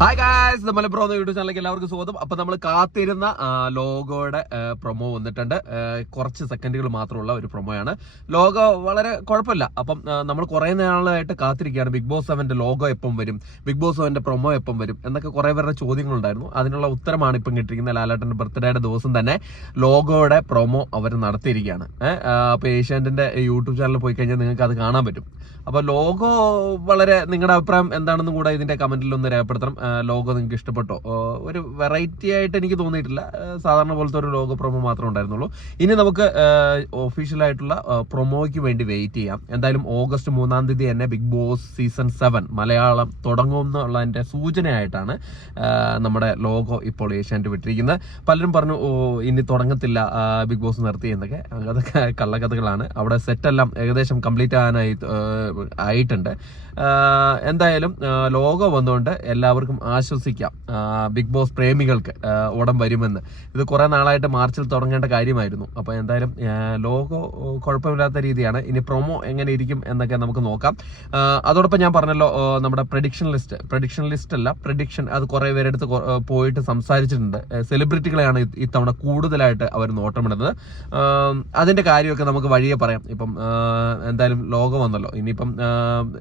Guys Malappuram എന്ന YouTube ചാനലിലേക്ക് എല്ലാവർക്കും സ്വാഗതം. അപ്പൊ നമ്മൾ കാത്തിരുന്ന ലോഗോയുടെ പ്രൊമോ വന്നിട്ടുണ്ട്. കുറച്ച് സെക്കൻഡുകൾ മാത്രമുള്ള ഒരു പ്രൊമോയാണ് ലോഗോ വളരെ കുഴപ്പമില്ല. അപ്പം നമ്മൾ കുറെ നാളായിട്ട് കാത്തിരിക്കുകയാണ്. ബിഗ് ബോസ് സെവന്റെ ലോഗോ എപ്പം വരും? ബിഗ് ബോസ് സെവന്റെ പ്രൊമോ എപ്പം വരും? എന്നൊക്കെ കുറെ പേരുടെ ചോദ്യങ്ങളുണ്ടായിരുന്നു. അതിനുള്ള ഉത്തരമാണ് ഇപ്പം കിട്ടിയിരിക്കുന്നത് ലാലാട്ടന്റെ ബർത്ത്ഡേയുടെ ദിവസം തന്നെ ലോഗോയുടെ പ്രൊമോ അവർ നടത്തിയിരിക്കുകയാണ്. അപ്പൊ ഏഷ്യാനെറ്റിന്റെ യൂട്യൂബ് ചാനലിൽ പോയി കഴിഞ്ഞാൽ നിങ്ങൾക്ക് അത് കാണാൻ പറ്റും. അപ്പൊ ലോഗോ വളരെ നിങ്ങളുടെ അഭിപ്രായം എന്താണെന്നും കൂടെ ഇതിന്റെ കമന്റിൽ ഒന്ന് രേഖപ്പെടുത്തണം ലോഗോ നിങ്ങൾക്ക് ഇഷ്ടപ്പെട്ടോ? ഒരു വെറൈറ്റി ആയിട്ട് എനിക്ക് തോന്നിയിട്ടില്ല. സാധാരണ പോലത്തെ ഒരു ലോഗോ പ്രൊമോ മാത്രമേ ഉണ്ടായിരുന്നുള്ളൂ. ഇനി നമുക്ക് ഒഫീഷ്യൽ ആയിട്ടുള്ള പ്രൊമോയ്ക്ക് വേണ്ടി വെയിറ്റ് ചെയ്യാം. എന്തായാലും ഓഗസ്റ്റ് മൂന്നാം തീയതി തന്നെ Big Boss season seven Malayalam തുടങ്ങും എന്നുള്ളതിന്റെ സൂചനയായിട്ടാണ് നമ്മുടെ ലോഗോ ഇപ്പോൾ ഏഷ്യാനെറ്റ് വിട്ടിരിക്കുന്നത്. പലരും പറഞ്ഞു ഓ ഇനി തുടങ്ങത്തില്ല ബിഗ് ബോസ് നിർത്തി എന്നൊക്കെ. അതൊക്കെ കള്ളക്കഥകളാണ്. അവിടെ സെറ്റെല്ലാം ഏകദേശം കംപ്ലീറ്റ് ആകാനായി ആയിട്ടുണ്ട്. എന്തായാലും ലോഗോ വന്നുകൊണ്ട് എല്ലാവർക്കും ആശ്വസിക്കാം. ബിഗ് ബോസ് പ്രേമികൾക്ക് ഉടൻ വരുമെന്ന്. ഇത് കുറേ നാളായിട്ട് മാർച്ചിൽ തുടങ്ങേണ്ട കാര്യമായിരുന്നു. അപ്പോൾ എന്തായാലും ലോഗോ കുഴപ്പമില്ലാത്ത രീതിയാണ്. ഇനി പ്രൊമോ എങ്ങനെ ഇരിക്കും എന്നൊക്കെ നമുക്ക് നോക്കാം. അതോടൊപ്പം ഞാൻ പറഞ്ഞല്ലോ നമ്മുടെ പ്രഡിക്ഷൻ ലിസ്റ്റ് പ്രഡിക്ഷൻ ലിസ്റ്റ് അല്ല പ്രഡിക്ഷൻ അത് കുറെ പേരെടുത്ത് പോയിട്ട് സംസാരിച്ചിട്ടുണ്ട്. സെലിബ്രിറ്റികളെയാണ് ഇത്തവണ കൂടുതലായിട്ട് അവർ നോട്ടമിടുന്നത്. അതിന്റെ കാര്യമൊക്കെ നമുക്ക് വഴിയെ പറയാം. ഇപ്പം എന്തായാലും ലോകം വന്നല്ലോ. ഇനിയിപ്പം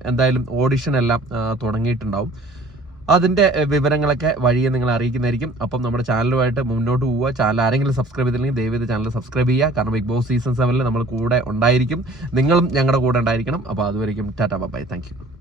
എന്തായാലും ഓഡിഷൻ എല്ലാം തുടങ്ങിയിട്ടുണ്ടാവും. അതിന്റെ വിവരങ്ങളൊക്കെ വഴിയെ നിങ്ങൾ അറിയിക്കുന്നതായിരിക്കും. അപ്പം നമ്മുടെ ചാനലുമായിട്ട് മുന്നോട്ട് പോവുക. ചാനൽ ആരെങ്കിലും സബ്സ്ക്രൈബ് ചെയ്തില്ലെങ്കിൽ ദയവേത് ചാനൽ സബ്സ്ക്രൈബ് ചെയ്യുക. കാരണം ബിഗ് ബോസ് സീസൺ സെവനിൽ നമ്മൾ കൂടെ ഉണ്ടായിരിക്കും. നിങ്ങളും ഞങ്ങളുടെ കൂടെ ഉണ്ടായിരിക്കണം. അപ്പോൾ അതുവരെയും ടാറ്റ ബൈ താങ്ക്